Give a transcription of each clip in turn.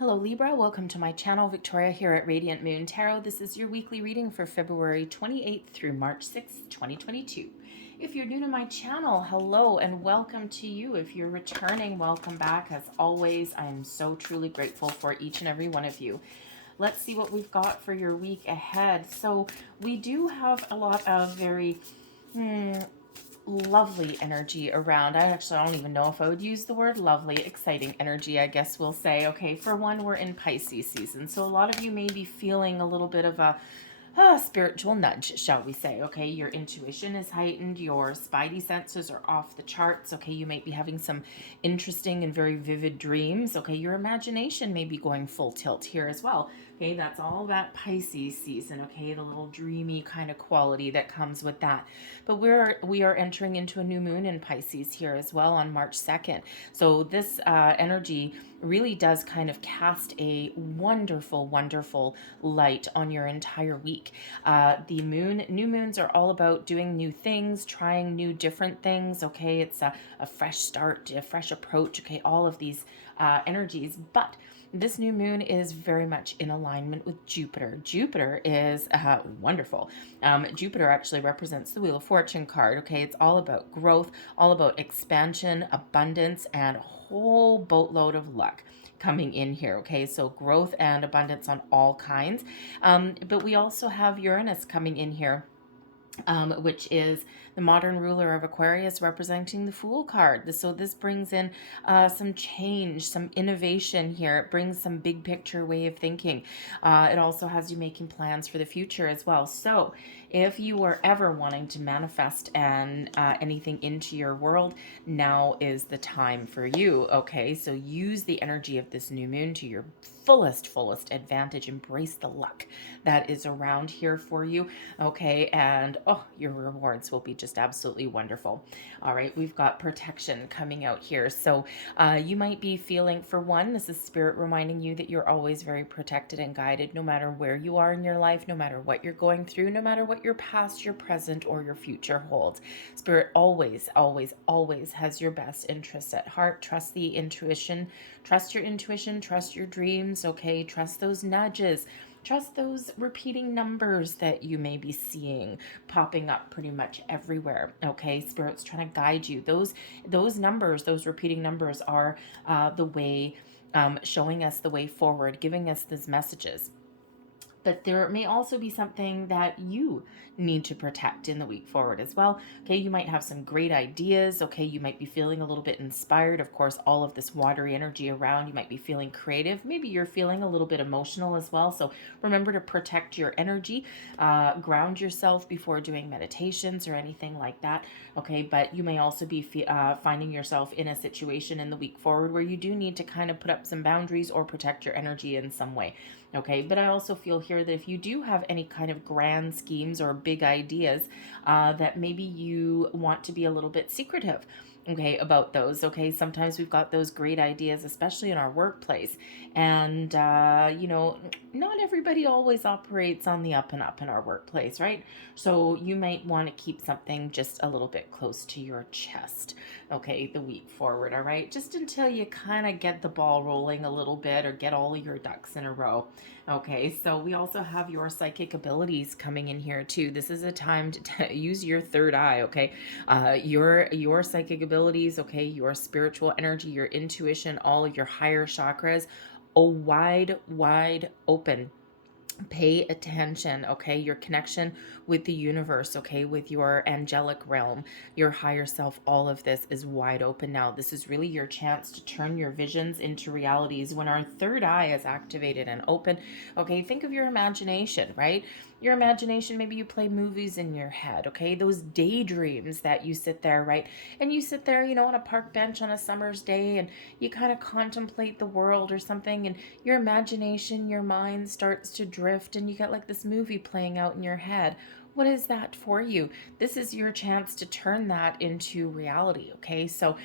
Hello Libra, welcome to my channel. Victoria here at Radiant Moon Tarot. This is your weekly reading for February 28th through March 6th, 2022. If you're new to my channel, hello and welcome to you. If you're returning, welcome back. As always, I'm so truly grateful for each and every one of you. Let's see what we've got for your week ahead. So we do have a lot of very lovely energy around. I don't even know if I would use the word lovely. Exciting energy, I guess we'll say. Okay, for one, we're in Pisces season, so a lot of you may be feeling a little bit of a spiritual nudge, shall we say. Okay, your intuition is heightened, your spidey senses are off the charts. Okay, you might be having some interesting and very vivid dreams. Okay, your imagination may be going full tilt here as well. Okay, that's all that Pisces season. Okay, the little dreamy kind of quality that comes with that. But we are entering into a new moon in Pisces here as well on March 2nd. So this energy really does kind of cast a wonderful, wonderful light on your entire week. New moons are all about doing new things, trying new different things. Okay, it's a fresh start, a fresh approach. Okay, all of these energies, but this new moon is very much in alignment with Jupiter. Jupiter is wonderful. Jupiter actually represents the Wheel of Fortune card. Okay, it's all about growth, all about expansion, abundance, and a whole boatload of luck coming in here. Okay, so growth and abundance on all kinds. But we also have Uranus coming in here, which is the modern ruler of Aquarius, representing the Fool card. So this brings in some change, some innovation here. It brings some big picture way of thinking. It also has you making plans for the future as well. So if you were ever wanting to manifest anything into your world, now is the time for you. Okay, so use the energy of this new moon to your fullest advantage. Embrace the luck that is around here for you. Okay, and your rewards will be just absolutely wonderful. All right, we've got protection coming out here. So you might be feeling, for one, this is Spirit reminding you that you're always very protected and guided, no matter where you are in your life, no matter what you're going through, no matter what your past, your present, or your future holds. Spirit always has your best interests at heart. Trust the intuition. Trust your intuition. Trust your dreams. Okay, trust those nudges. Trust those repeating numbers that you may be seeing popping up pretty much everywhere. Okay, Spirit's trying to guide you. Those numbers, those repeating numbers, are the way, showing us the way forward, giving us these messages. But there may also be something that you need to protect in the week forward as well. Okay, you might have some great ideas. Okay, you might be feeling a little bit inspired. Of course, all of this watery energy around, you might be feeling creative. Maybe you're feeling a little bit emotional as well. So remember to protect your energy, ground yourself before doing meditations or anything like that. Okay, but you may also be finding yourself in a situation in the week forward where you do need to kind of put up some boundaries or protect your energy in some way. Okay, but I also feel here that if you do have any kind of grand schemes or big ideas, that maybe you want to be a little bit secretive, okay, about those. Okay, sometimes we've got those great ideas, especially in our workplace, and not everybody always operates on the up and up in our workplace, right? So you might want to keep something just a little bit close to your chest, okay, the week forward. All right, just until you kind of get the ball rolling a little bit or get all of your ducks in a row. Okay, so we also have your psychic abilities coming in here too. This is a time to use your third eye. Okay, your psychic abilities. Okay, your spiritual energy, your intuition, all of your higher chakras, wide open. Pay attention. Okay, your connection with the universe, okay, with your angelic realm, your higher self, all of this is wide open now. This is really your chance to turn your visions into realities when our third eye is activated and open. Okay, think of your imagination, right? Your imagination, maybe you play movies in your head. Okay, those daydreams that you sit there, right? And you sit there, on a park bench on a summer's day, and you kind of contemplate the world or something, and your imagination, your mind starts to drift, and you get like this movie playing out in your head. What is that for you? This is your chance to turn that into reality. Okay, so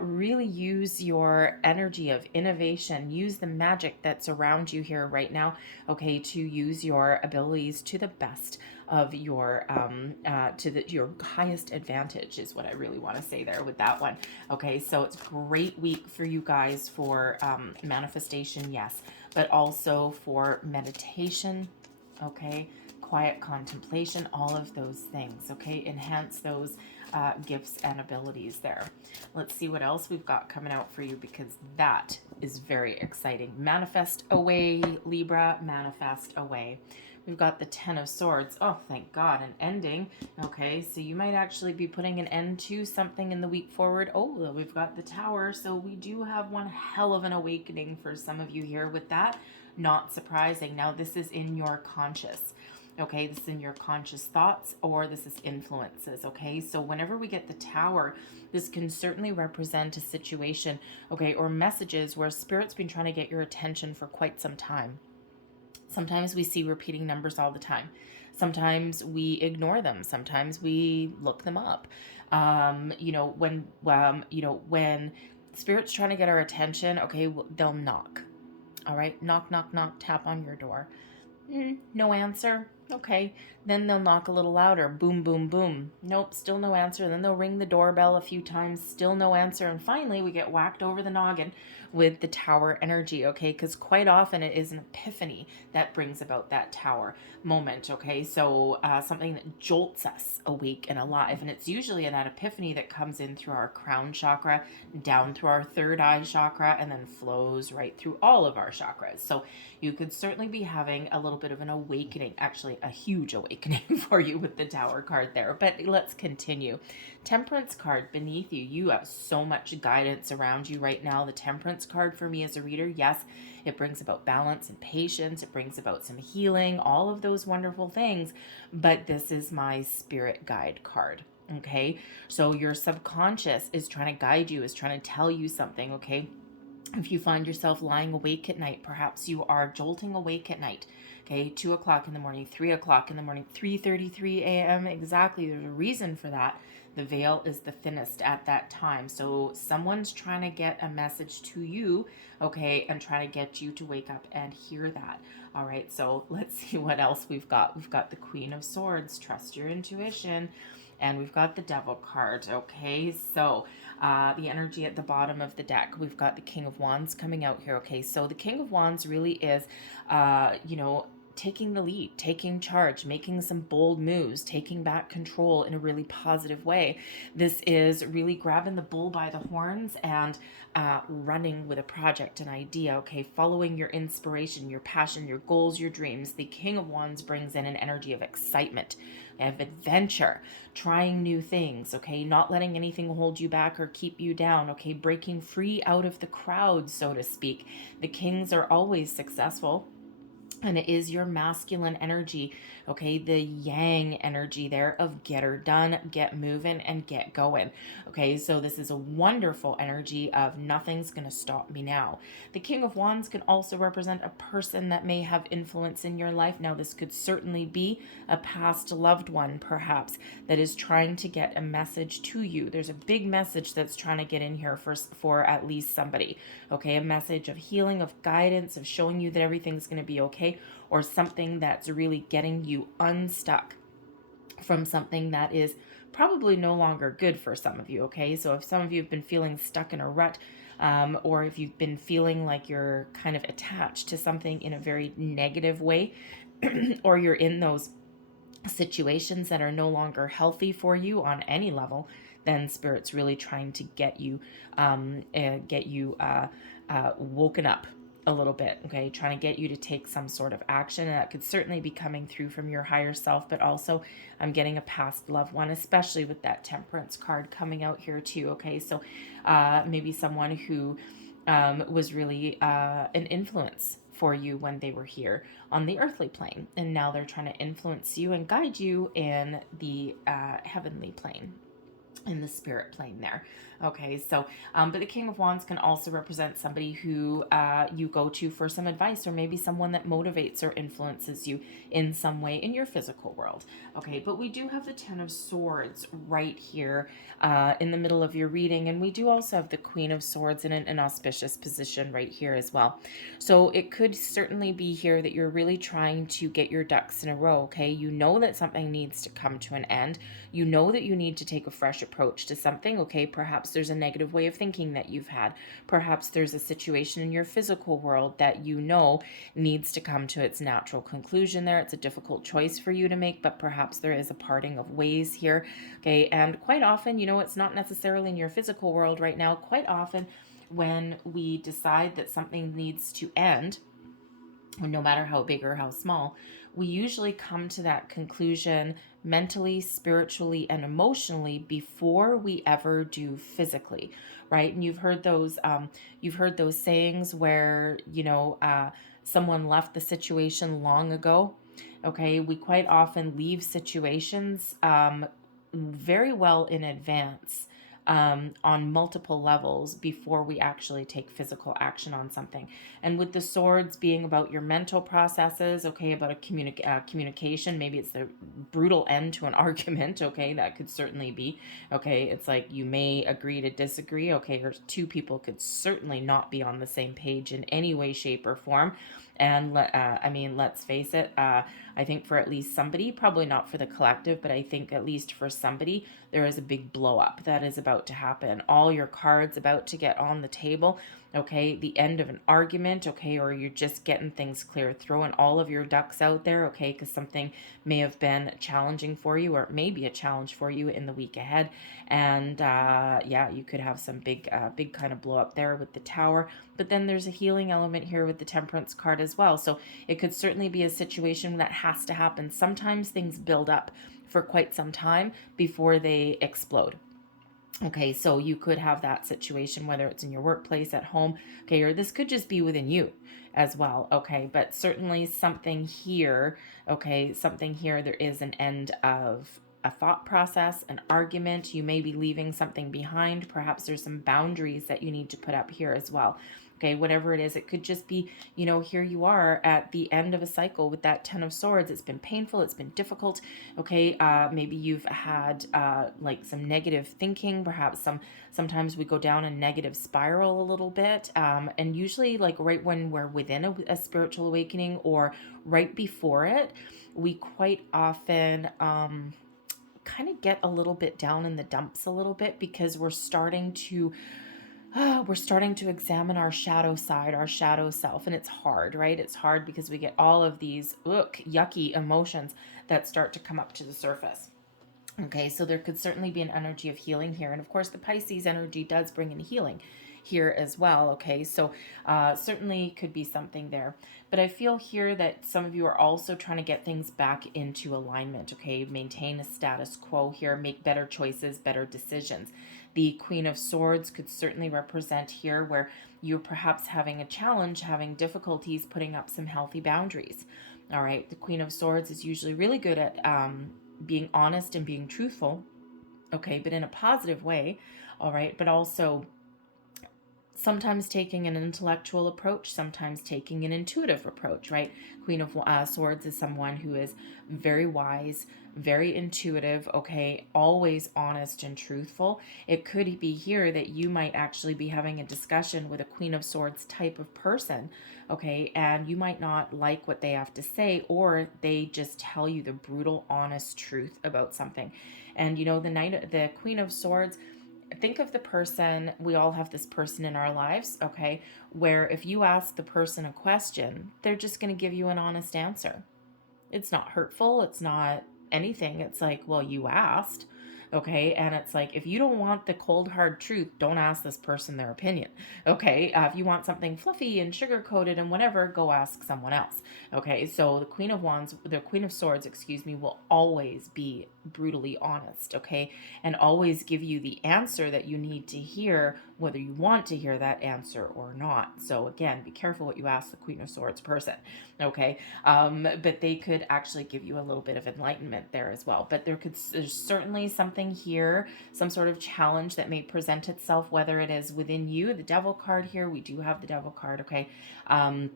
really use your energy of innovation, use the magic that's around you here right now, okay, to use your abilities to the best of your your highest advantage is what I really want to say there with that one. Okay, so it's a great week for you guys for manifestation, yes, but also for meditation, okay, quiet contemplation, all of those things, okay, enhance those gifts and abilities there. Let's see what else we've got coming out for you, because that is very exciting. Manifest away, Libra, manifest away. We've got the Ten of Swords. Oh, thank God, an ending. Okay, so you might actually be putting an end to something in the week forward. Oh, we've got the Tower, so we do have one hell of an awakening for some of you here with that. Not surprising. Now, this is in your conscious. Okay, this is in your conscious thoughts, or this is influences. Okay, so whenever we get the Tower, this can certainly represent a situation, okay, or messages where Spirit's been trying to get your attention for quite some time. Sometimes we see repeating numbers all the time. Sometimes we ignore them. Sometimes we look them up. When Spirit's trying to get our attention, okay, they'll knock. All right, knock, knock, knock, tap on your door. No answer. Okay. Then they'll knock a little louder. Boom, boom, boom. Nope, still no answer. Then they'll ring the doorbell a few times. Still no answer. And finally, we get whacked over the noggin with the Tower energy, okay? Because quite often it is an epiphany that brings about that Tower moment, okay? So something that jolts us awake and alive. And it's usually that epiphany that comes in through our crown chakra, down through our third eye chakra, and then flows right through all of our chakras. So you could certainly be having a little bit of an awakening, actually a huge awakening for you with the Tower card there. But let's continue. Temperance card beneath you. You have so much guidance around you right now. The Temperance card for me as a reader, yes, it brings about balance and patience. It brings about some healing, all of those wonderful things. But this is my spirit guide card. Okay, so your subconscious is trying to guide you, is trying to tell you something. Okay, if you find yourself lying awake at night, perhaps you are jolting awake at night. Okay, 2 o'clock in the morning, 3 o'clock in the morning, 3:33 a.m. exactly. There's a reason for that. The veil is the thinnest at that time. So someone's trying to get a message to you, okay, and trying to get you to wake up and hear that. All right, so let's see what else we've got. We've got the Queen of Swords, trust your intuition. And we've got the Devil card, okay? So the energy at the bottom of the deck, we've got the King of Wands coming out here, okay? So the King of Wands really is, taking the lead, taking charge, making some bold moves, taking back control in a really positive way. This is really grabbing the bull by the horns and running with a project, an idea, okay? Following your inspiration, your passion, your goals, your dreams. The King of Wands brings in an energy of excitement, of adventure, trying new things, okay? Not letting anything hold you back or keep you down, okay? Breaking free out of the crowd, so to speak. The kings are always successful. And it is your masculine energy, okay? The yang energy there of get her done, get moving, and get going, okay? So this is a wonderful energy of nothing's going to stop me now. The King of Wands can also represent a person that may have influence in your life. Now, this could certainly be a past loved one, perhaps, that is trying to get a message to you. There's a big message that's trying to get in here for at least somebody, okay? A message of healing, of guidance, of showing you that everything's going to be okay, or something that's really getting you unstuck from something that is probably no longer good for some of you, okay? So if some of you have been feeling stuck in a rut, or if you've been feeling like you're kind of attached to something in a very negative way, or you're in those situations that are no longer healthy for you on any level, then Spirit's really trying to get you woken up a little bit, okay? Trying to get you to take some sort of action. And that could certainly be coming through from your higher self, but also I'm getting a past loved one, especially with that Temperance card coming out here too, okay? So maybe someone who was really an influence for you when they were here on the earthly plane, and now they're trying to influence you and guide you in the heavenly plane, in the spirit plane there. Okay, so, but the King of Wands can also represent somebody who you go to for some advice, or maybe someone that motivates or influences you in some way in your physical world. Okay, but we do have the Ten of Swords right here in the middle of your reading, and we do also have the Queen of Swords in an inauspicious position right here as well. So it could certainly be here that you're really trying to get your ducks in a row, okay? You know that something needs to come to an end. You know that you need to take a fresh approach to something, okay? Perhaps there's a negative way of thinking that you've had. Perhaps there's a situation in your physical world that you know needs to come to its natural conclusion there. It's a difficult choice for you to make, but perhaps there is a parting of ways here, okay? And quite often, you know, it's not necessarily in your physical world right now. Quite often, when we decide that something needs to end, no matter how big or how small, we usually come to that conclusion mentally, spiritually, and emotionally before we ever do physically, right? And you've heard those sayings where, you know, someone left the situation long ago. Okay, we quite often leave situations very well in advance, on multiple levels before we actually take physical action on something. And with the swords being about your mental processes, okay, about a communication, maybe it's the brutal end to an argument, okay, that could certainly be, okay, it's like you may agree to disagree, okay, or two people could certainly not be on the same page in any way, shape, or form. And I mean, let's face it, I think for at least somebody, probably not for the collective, but I think at least for somebody, there is a big blow up that is about to happen. All your cards about to get on the table, okay, the end of an argument, okay, or you're just getting things clear, throwing all of your ducks out there, okay, because something may have been challenging for you, or it may be a challenge for you in the week ahead. And yeah, you could have some big kind of blow up there with the Tower. But then there's a healing element here with the Temperance card as well. So it could certainly be a situation that has to happen. Sometimes things build up for quite some time before they explode. Okay, so you could have that situation, whether it's in your workplace, at home, okay, or this could just be within you as well, okay, but certainly something here, okay, something here, there is an end of a thought process, an argument. You may be leaving something behind. Perhaps there's some boundaries that you need to put up here as well. Okay, whatever it is, it could just be, you know, here you are at the end of a cycle with that Ten of Swords. It's been painful, it's been difficult. Okay, maybe you've had like some negative thinking. Perhaps sometimes we go down a negative spiral a little bit, and usually like right when we're within a spiritual awakening or right before it, we quite often kind of get a little bit down in the dumps a little bit, because we're starting to examine our shadow side, our shadow self. And it's hard, right? It's hard because we get all of these yucky emotions that start to come up to the surface. Okay, so there could certainly be an energy of healing here. And of course, the Pisces energy does bring in healing here as well. Okay, so certainly could be something there. But I feel here that some of you are also trying to get things back into alignment. Okay, maintain a status quo here, make better choices, better decisions. The Queen of Swords could certainly represent here where you're perhaps having a challenge, having difficulties putting up some healthy boundaries. All right, the Queen of Swords is usually really good at being honest and being truthful, okay, but in a positive way, all right, but also sometimes taking an intellectual approach, sometimes taking an intuitive approach, right? Queen of Swords is someone who is very wise, very intuitive, okay, always honest and truthful. It could be here that you might actually be having a discussion with a Queen of Swords type of person, okay, and you might not like what they have to say, or they just tell you the brutal, honest truth about something. And you know, the Queen of Swords, think of the person, we all have this person in our lives, okay, where if you ask the person a question, they're just going to give you an honest answer. It's not hurtful, it's not anything. It's like, well, you asked, okay, and it's like, if you don't want the cold hard truth, don't ask this person their opinion, okay. If you want something fluffy and sugar coated and whatever, go ask someone else, okay. So the Queen of Swords, excuse me, will always be brutally honest, okay, and always give you the answer that you need to hear whether you want to hear that answer or not. So again, be careful what you ask the Queen of Swords person, okay? But they could actually give you a little bit of enlightenment there as well. But there's certainly something here, some sort of challenge that may present itself, whether it is within you. The Devil card here, we do have the Devil card, okay? And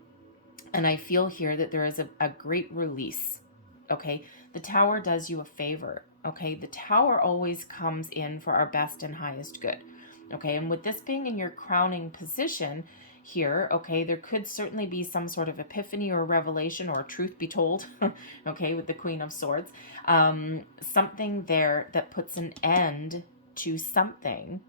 I feel here that there is a great release, okay? The Tower does you a favor, okay? The Tower always comes in for our best and highest good, okay? And with this being in your crowning position here, okay, there could certainly be some sort of epiphany or revelation or truth be told, okay, with the Queen of Swords. Something there that puts an end to something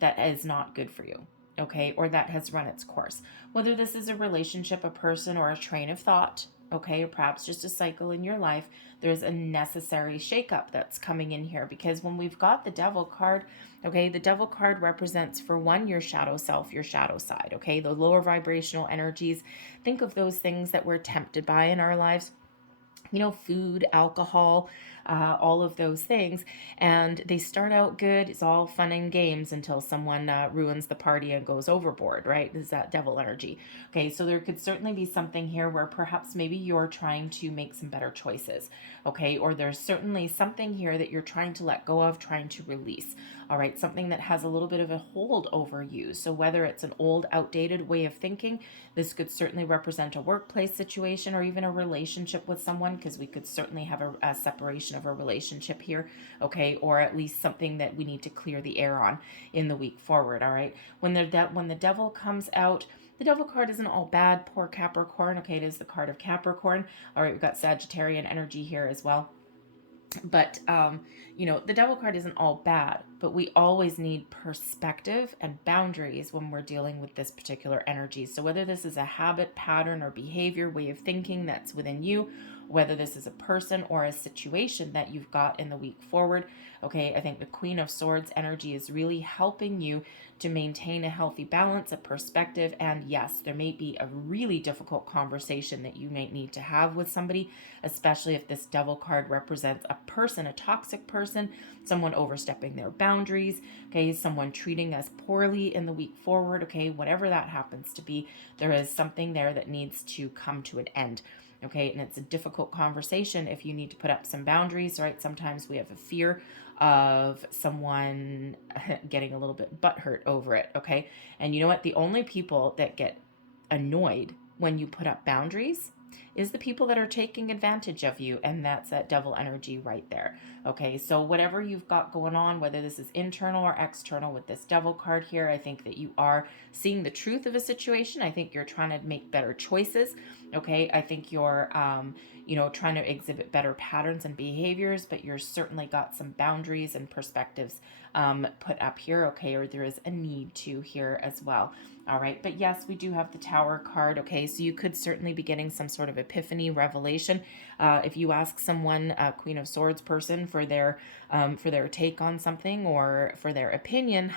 that is not good for you, okay, or that has run its course. Whether this is a relationship, a person, or a train of thought, okay, or perhaps just a cycle in your life, there's a necessary shakeup that's coming in here, because when we've got the Devil card, okay, the Devil card represents, for one, your shadow self, your shadow side, okay, the lower vibrational energies. Think of those things that we're tempted by in our lives, you know, food, alcohol, all of those things. And they start out good. It's all fun and games until someone ruins the party and goes overboard, right? Is that devil energy. Okay, so there could certainly be something here where perhaps maybe you're trying to make some better choices, okay? Or there's certainly something here that you're trying to let go of, trying to release, all right? Something that has a little bit of a hold over you. So whether it's an old, outdated way of thinking, this could certainly represent a workplace situation or even a relationship with someone, because we could certainly have a separation of a relationship here, okay, or at least something that we need to clear the air on in the week forward, all right? When the Devil comes out, the Devil card isn't all bad, poor Capricorn, okay, it is the card of Capricorn, all right, we've got Sagittarian energy here as well. But, you know, the Devil card isn't all bad, but we always need perspective and boundaries when we're dealing with this particular energy. So whether this is a habit, pattern, or behavior, way of thinking that's within you, whether this is a person or a situation that you've got in the week forward, okay, I think the Queen of Swords energy is really helping you to maintain a healthy balance, a perspective, and yes, there may be a really difficult conversation that you might need to have with somebody, especially if this Devil card represents a person, a toxic person, someone overstepping their boundaries, okay, someone treating us poorly in the week forward, okay, whatever that happens to be, there is something there that needs to come to an end. Okay, and it's a difficult conversation if you need to put up some boundaries, right? Sometimes we have a fear of someone getting a little bit butthurt over it, okay? And you know what? The only people that get annoyed when you put up boundaries is the people that are taking advantage of you, and that's that devil energy right there. Okay, so whatever you've got going on, whether this is internal or external with this devil card here, I think that you are seeing the truth of a situation. I think you're trying to make better choices. Okay, I think you're trying to exhibit better patterns and behaviors, but you're certainly got some boundaries and perspectives put up here, okay, or there is a need to here as well. All right, but yes, we do have the Tower card, okay, so you could certainly be getting some sort of epiphany, revelation. If you ask someone, a Queen of Swords person, for their take on something or for their opinion,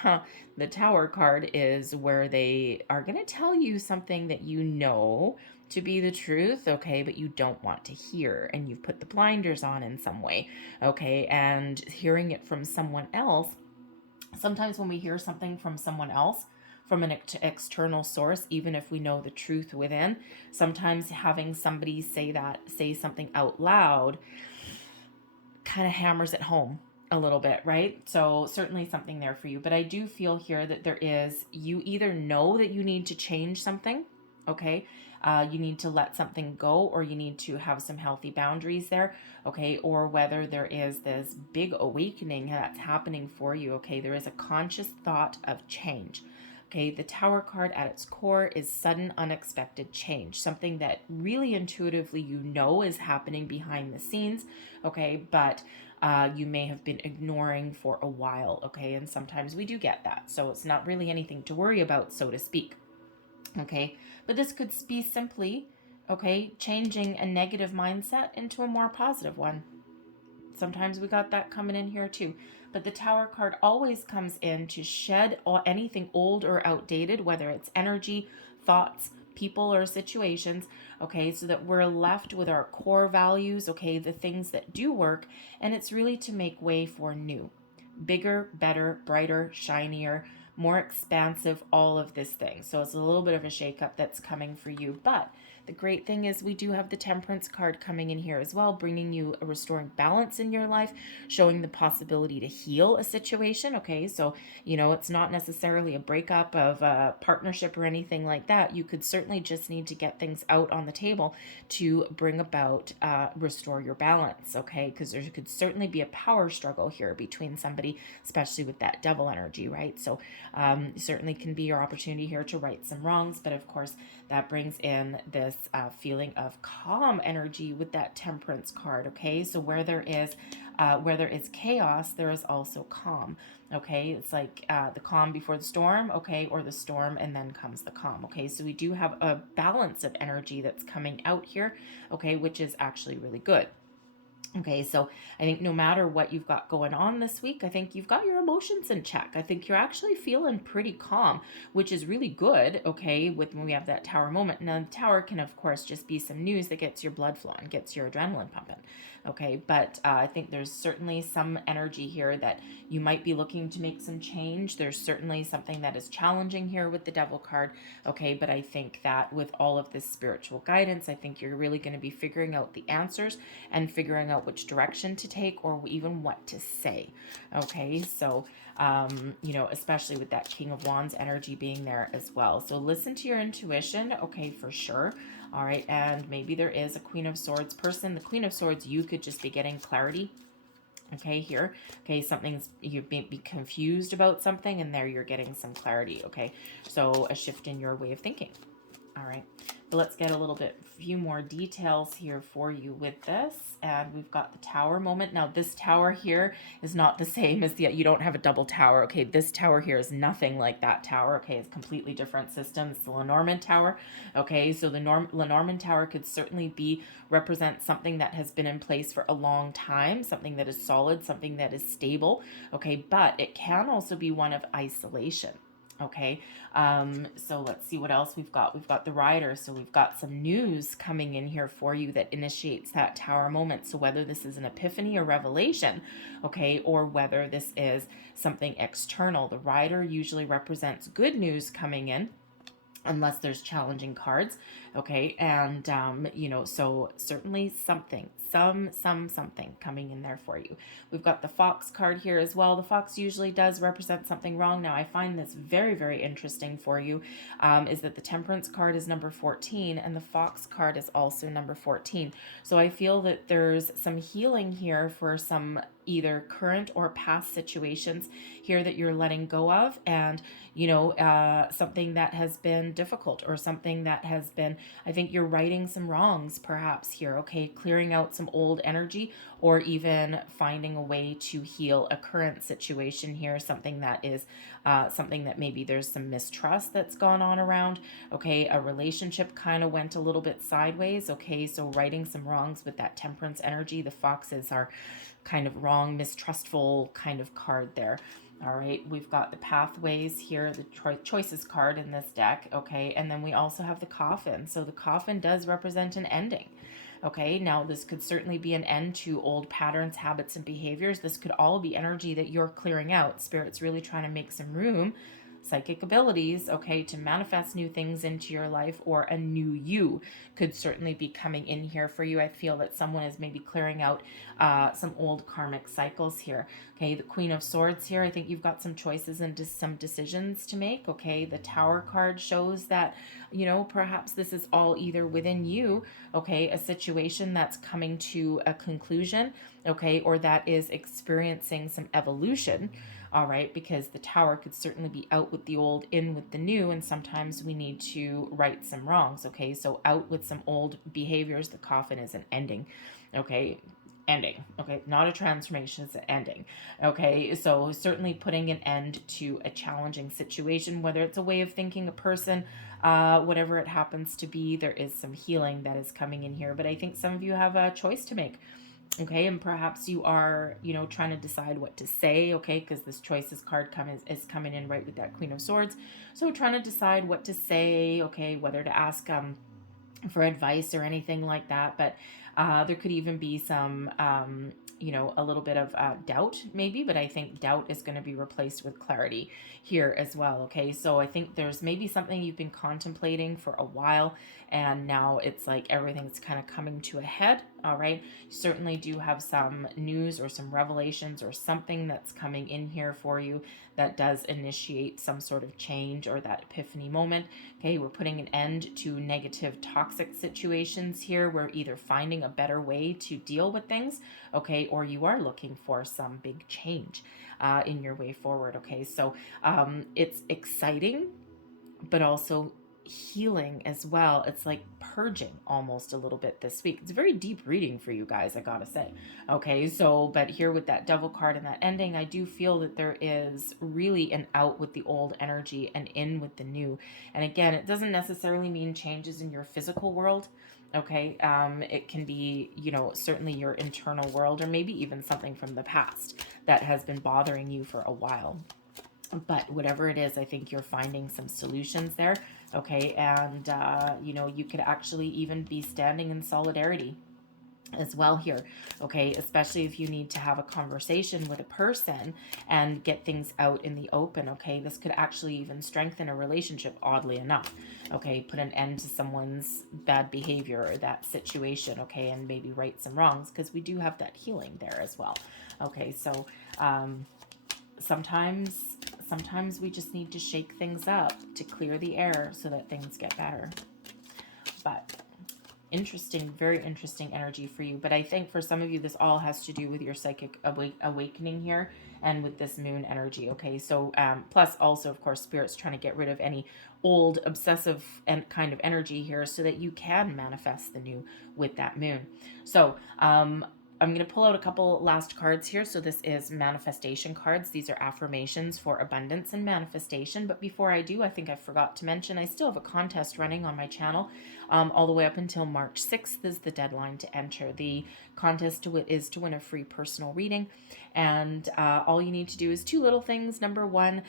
the Tower card is where they are going to tell you something that you know to be the truth, okay, but you don't want to hear, and you've put the blinders on in some way, okay, and hearing it from someone else, sometimes when we hear something from someone else, from an external source, even if we know the truth within, sometimes having somebody say something out loud kind of hammers it home a little bit, right? So certainly something there for you. But I do feel here that you either know that you need to change something, okay? You need to let something go, or you need to have some healthy boundaries there, okay? Or whether there is this big awakening that's happening for you, okay? There is a conscious thought of change. Okay, the Tower card at its core is sudden, unexpected change, something that really intuitively you know is happening behind the scenes, okay, but you may have been ignoring for a while, okay, and sometimes we do get that, so it's not really anything to worry about, so to speak, okay, but this could be simply, okay, changing a negative mindset into a more positive one. Sometimes we got that coming in here too. But the Tower card always comes in to shed anything old or outdated, whether it's energy, thoughts, people, or situations, okay, so that we're left with our core values, okay, the things that do work, and it's really to make way for new, bigger, better, brighter, shinier, more expansive, all of this thing. So it's a little bit of a shakeup that's coming for you. But the great thing is we do have the Temperance card coming in here as well, bringing you a restoring balance in your life, showing the possibility to heal a situation. Okay, so, it's not necessarily a breakup of a partnership or anything like that. You could certainly just need to get things out on the table to bring about, restore your balance. Okay, because there could certainly be a power struggle here between somebody, especially with that devil energy, right? So certainly can be your opportunity here to right some wrongs, but of course that brings in this feeling of calm energy with that Temperance card. Okay, so where there is chaos, there is also calm. Okay, it's like the calm before the storm, okay, or the storm and then comes the calm. Okay, so we do have a balance of energy that's coming out here, okay, which is actually really good. Okay, so I think no matter what you've got going on this week, I think you've got your emotions in check. I think you're actually feeling pretty calm, which is really good, okay, when we have that Tower moment. Now, the Tower can, of course, just be some news that gets your blood flowing, gets your adrenaline pumping, okay? But I think there's certainly some energy here that you might be looking to make some change. There's certainly something that is challenging here with the Devil card, okay? But I think that with all of this spiritual guidance, I think you're really going to be figuring out the answers and figuring out which direction to take or even what to say. Okay, so especially with that King of Wands energy being there as well. So listen to your intuition, okay, for sure. All right, and maybe there is a Queen of Swords person. The Queen of Swords, you could just be getting clarity. Okay, here, okay, you may be confused about something, and there you're getting some clarity. Okay, so a shift in your way of thinking. All right, but let's get a few more details here for you with this. And we've got the Tower moment. Now, this tower here is not the same as you don't have a double tower. Okay, this tower here is nothing like that tower. Okay, it's completely different system. It's the Lenormand tower. Okay, so the Lenormand tower could certainly represent something that has been in place for a long time, something that is solid, something that is stable. Okay, but it can also be one of isolation. Okay, so let's see what else we've got. We've got the Rider, so we've got some news coming in here for you that initiates that Tower moment. So whether this is an epiphany or revelation, okay, or whether this is something external. The Rider usually represents good news coming in, unless there's challenging cards, okay, and so certainly something coming in there for you. We've got the Fox card here as well. The Fox usually does represent something wrong. Now, I find this very, very interesting for you, is that the Temperance card is number 14 and the Fox card is also number 14. So I feel that there's some healing here for some either current or past situations here that you're letting go of, and something that has been difficult or something that has been, I think you're righting some wrongs perhaps here, okay, clearing out some old energy, or even finding a way to heal a current situation here, something that is something that maybe there's some mistrust that's gone on around, okay, a relationship kind of went a little bit sideways, okay, so righting some wrongs with that Temperance energy. The Foxes are kind of wrong, mistrustful kind of card there. All right, we've got the Pathways here, the Choices card in this deck, okay, and then we also have the Coffin. So the Coffin does represent an ending. Okay, now this could certainly be an end to old patterns, habits, and behaviors. This could all be energy that you're clearing out. Spirit's really trying to make some room, psychic abilities, okay, to manifest new things into your life, or a new you could certainly be coming in here for you. I feel that someone is maybe clearing out some old karmic cycles here. Okay, the Queen of Swords here, I think you've got some choices and some decisions to make. Okay, the Tower card shows that, perhaps this is all either within you, okay, a situation that's coming to a conclusion, okay, or that is experiencing some evolution. All right, because the Tower could certainly be out with the old, in with the new, and sometimes we need to right some wrongs. Okay, so out with some old behaviors. The Coffin is an ending. Okay, ending. Okay, not a transformation, it's an ending. Okay, so certainly putting an end to a challenging situation, whether it's a way of thinking, a person, whatever it happens to be, there is some healing that is coming in here. But I think some of you have a choice to make. Okay, and perhaps you are, trying to decide what to say, okay, because this Choices card is coming in right with that Queen of Swords. So trying to decide what to say, okay, whether to ask for advice or anything like that. But there could even be some you know, a little bit of doubt maybe, but I think doubt is going to be replaced with clarity here as well. Okay, so I think there's maybe something you've been contemplating for a while, and now it's like everything's kind of coming to a head. All right, you certainly do have some news or some revelations or something that's coming in here for you that does initiate some sort of change or that epiphany moment. Okay, we're putting an end to negative toxic situations here. We're either finding a better way to deal with things, okay, or you are looking for some big change in your way forward. Okay, so it's exciting, but also healing as well. It's like purging almost a little bit this week. It's a very deep reading for you guys, I gotta say. Okay, so but here with that Devil card and that ending, I do feel that there is really an out with the old energy and in with the new. And again, it doesn't necessarily mean changes in your physical world. Okay, it can be, you know, certainly your internal world, or maybe even something from the past that has been bothering you for a while. But whatever it is, I think you're finding some solutions there. Okay, and you know, you could actually even be standing in solidarity as well here. Okay, especially if you need to have a conversation with a person and get things out in the open. Okay, this could actually even strengthen a relationship, oddly enough. Okay, put an end to someone's bad behavior or that situation. Okay, and maybe right some wrongs, because we do have that healing there as well. Okay, so sometimes we just need to shake things up to clear the air so that things get better. But interesting, very interesting energy for you. But I think for some of you, this all has to do with your psychic awakening here and with this moon energy. Okay, so plus also, of course, Spirit's trying to get rid of any old obsessive and kind of energy here so that you can manifest the new with that moon. So I'm going to pull out a couple last cards here. So this is manifestation cards. These are affirmations for abundance and manifestation. But before I do, I think I forgot to mention, I still have a contest running on my channel. All the way up until March 6th is the deadline to enter. The contest is to win a free personal reading. And all you need to do is two little things. Number one,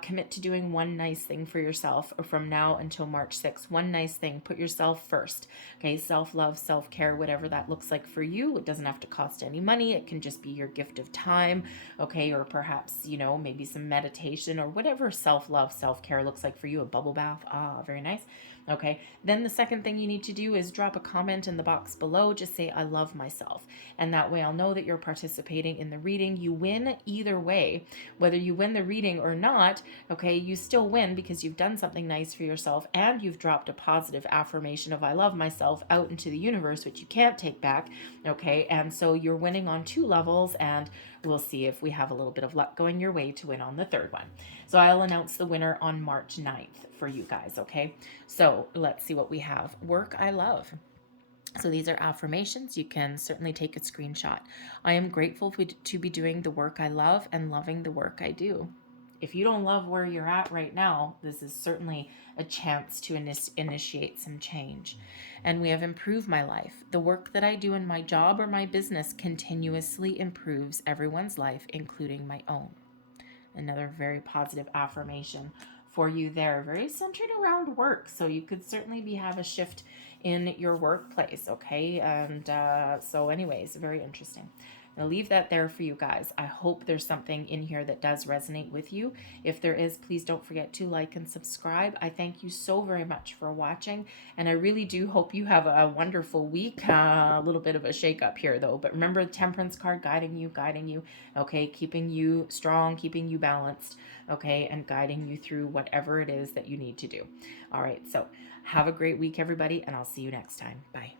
commit to doing one nice thing for yourself from now until March 6th. One nice thing. Put yourself first. Okay, self-love, self-care, whatever that looks like for you. It doesn't have to cost any money. It can just be your gift of time, okay, or perhaps, you know, maybe some meditation or whatever self-love, self-care looks like for you. A bubble bath, very nice. Okay, then the second thing you need to do is drop a comment in the box below. Just say, I love myself. And that way I'll know that you're participating in the reading. You win either way. Whether you win the reading or not, okay, you still win because you've done something nice for yourself and you've dropped a positive affirmation of I love myself out into the universe, which you can't take back. Okay, and so you're winning on two levels, and we'll see if we have a little bit of luck going your way to win on the third one. So I'll announce the winner on March 9th for you guys, okay? So let's see what we have. Work I love. So these are affirmations. You can certainly take a screenshot. I am grateful to be doing the work I love and loving the work I do. If you don't love where you're at right now, this is certainly a chance to initiate some change. And we have improved my life. The work that I do in my job or my business continuously improves everyone's life, including my own. Another very positive affirmation for you there, very centered around work. So you could certainly have a shift in your workplace, okay? And so anyways, very interesting. I'll leave that there for you guys. I hope there's something in here that does resonate with you. If there is, please don't forget to like and subscribe. I thank you so very much for watching, and I really do hope you have a wonderful week. A little bit of a shake up here though, but remember the Temperance card guiding you, okay, keeping you strong, keeping you balanced, okay, and guiding you through whatever it is that you need to do. All right, so have a great week, everybody, and I'll see you next time. Bye.